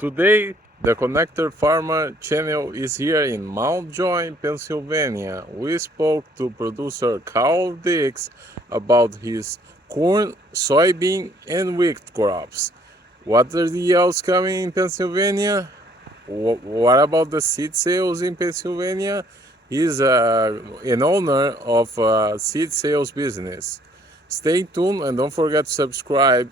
Today, the ConnectedFarmer channel is here in Mount Joy, Pennsylvania. We spoke to producer Karl Dirks about his corn, soybean, and wheat crops. What are the yields coming in Pennsylvania? What about the seed sales in Pennsylvania? He's an owner of a seed sales business. Stay tuned and don't forget to subscribe.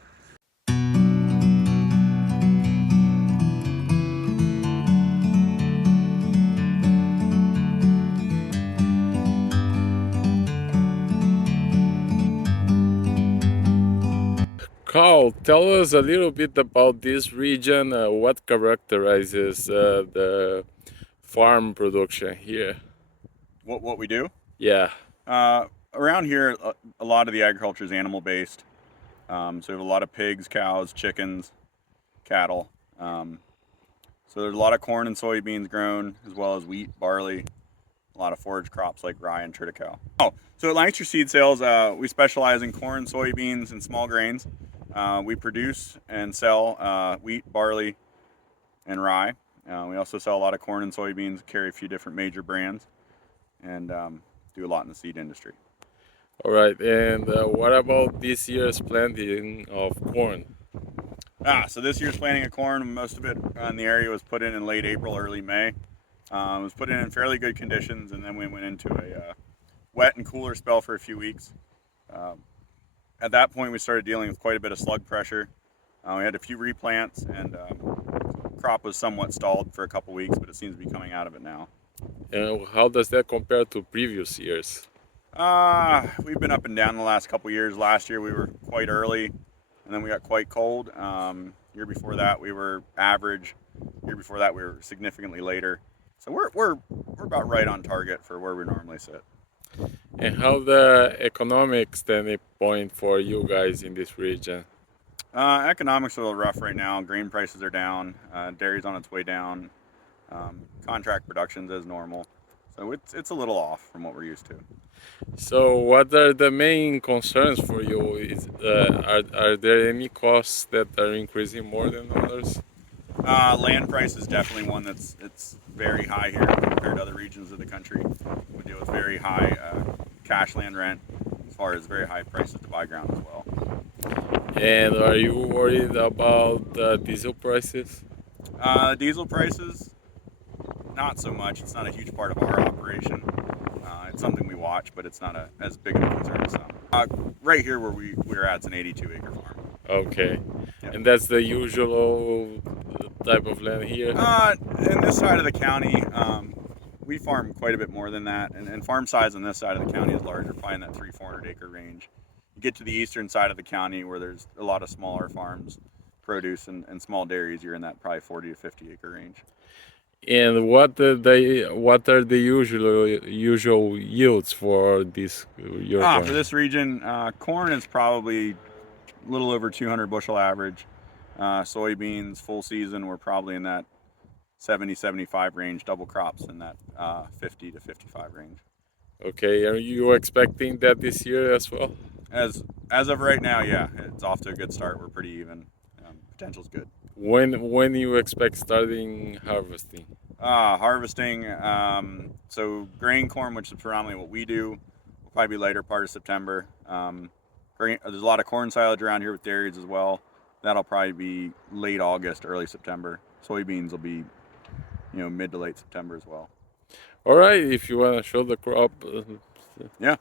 Carl, tell us a little bit about this region. What characterizes the farm production here? What we do? Yeah. Around here, a lot of the agriculture is animal based. So we have a lot of pigs, cows, chickens, cattle. So there's a lot of corn and soybeans grown, as well as wheat, barley, a lot of forage crops like rye and triticale. So at Lancaster Seed Sales, we specialize in corn, soybeans, and small grains. We produce and sell wheat, barley, and rye. We also sell a lot of corn and soybeans, carry a few different major brands, and do a lot in the seed industry. All right. And what about this year's planting of corn? So this year's planting of corn, most of it in the area was put in late April, early May. It was put in fairly good conditions, and then we went into a wet and cooler spell for a few weeks. At that point, we started dealing with quite a bit of slug pressure. We had a few replants, and crop was somewhat stalled for a couple weeks, but it seems to be coming out of it now. And how does that compare to previous years? We've been up and down the last couple years. Last year we were quite early, and then we got quite cold. Year before that we were average. Year before that we were significantly later. So we're about right on target for where we normally sit. And how the economic standpoint for you guys in this region? Economics are a little rough right now. Grain prices are down. Dairy's on its way down. Contract production's as normal. So it's a little off from what we're used to. So, what are the main concerns for you? Are there any costs that are increasing more than others? Land price is definitely one it's very high here compared to other regions of the country. We deal with very high cash land rent, as far as very high prices to buy ground as well. And are you worried about diesel prices? Diesel prices, not so much. It's not a huge part of our operation. It's something we watch, but it's not as big of a concern as some. Right here where we're at, it's an 82-acre farm. Okay. Yep. And that's the usual type of land here? In this side of the county, we farm quite a bit more than that, and farm size on this side of the county is larger, probably in that 300-400 acre range. You get to the eastern side of the county where there's a lot of smaller farms, produce, and small dairies, you're in that probably 40 to 50 acre range. And what are the usual yields for this your corn? For this region, corn is probably a little over 200 bushel average. Soybeans, full season, we're probably in that 70-75 range. Double crops in that 50 to 55 range. Okay, are you expecting that this year as well? As of right now, yeah, it's off to a good start. We're pretty even. Potential's good. When you expect starting harvesting? Harvesting. So grain corn, which is predominantly what we do, will probably be later part of September. There's a lot of corn silage around here with dairies as well. That'll probably be late August, early September. Soybeans will be, mid to late September as well. All right, if you want to show the crop. Yeah.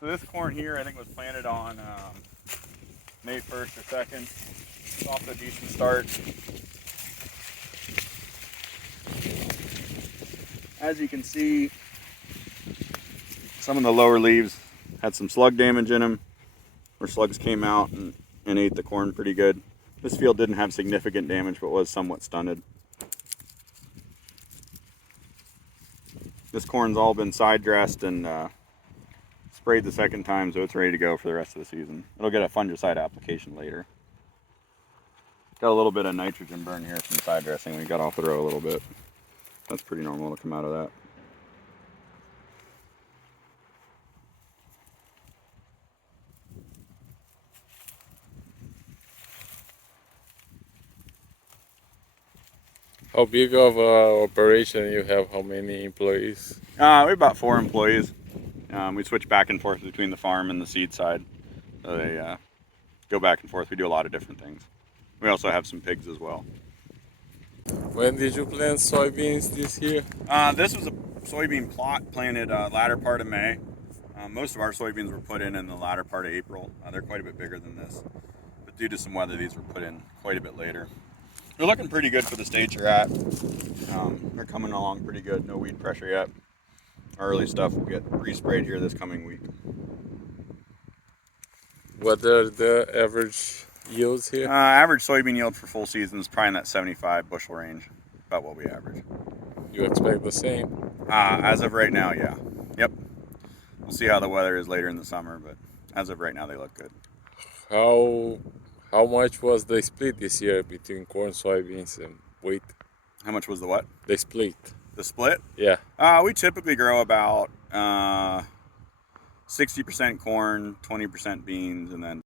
So this corn here, I think, was planted on May 1st or 2nd. It's off to a decent start. As you can see, some of the lower leaves had some slug damage in them, where slugs came out and ate the corn pretty good. This field didn't have significant damage, but was somewhat stunted. This corn's all been side dressed and sprayed the second time, so it's ready to go for the rest of the season. It'll get a fungicide application later. Got a little bit of nitrogen burn here from side dressing. We got off the row a little bit. That's pretty normal to come out of that. How big of a operation you have? How many employees? We have about 4 employees. We switch back and forth between the farm and the seed side. So they go back and forth. We do a lot of different things. We also have some pigs as well. When did you plant soybeans this year? This was a soybean plot planted latter part of May. Most of our soybeans were put in the latter part of April. They're quite a bit bigger than this. But due to some weather, these were put in quite a bit later. They're looking pretty good for the stage you're at. They're coming along pretty good. No weed pressure yet. Our early stuff will get resprayed here this coming week. What are the average yields here? Average soybean yield for full season is probably in that 75 bushel range. About what we average. You expect the same? As of right now, yeah. Yep. We'll see how the weather is later in the summer, but as of right now, they look good. How much was the split this year between corn, soybeans, and wheat? How much was the what? The split. The split? Yeah. We typically grow about 60% corn, 20% beans, and then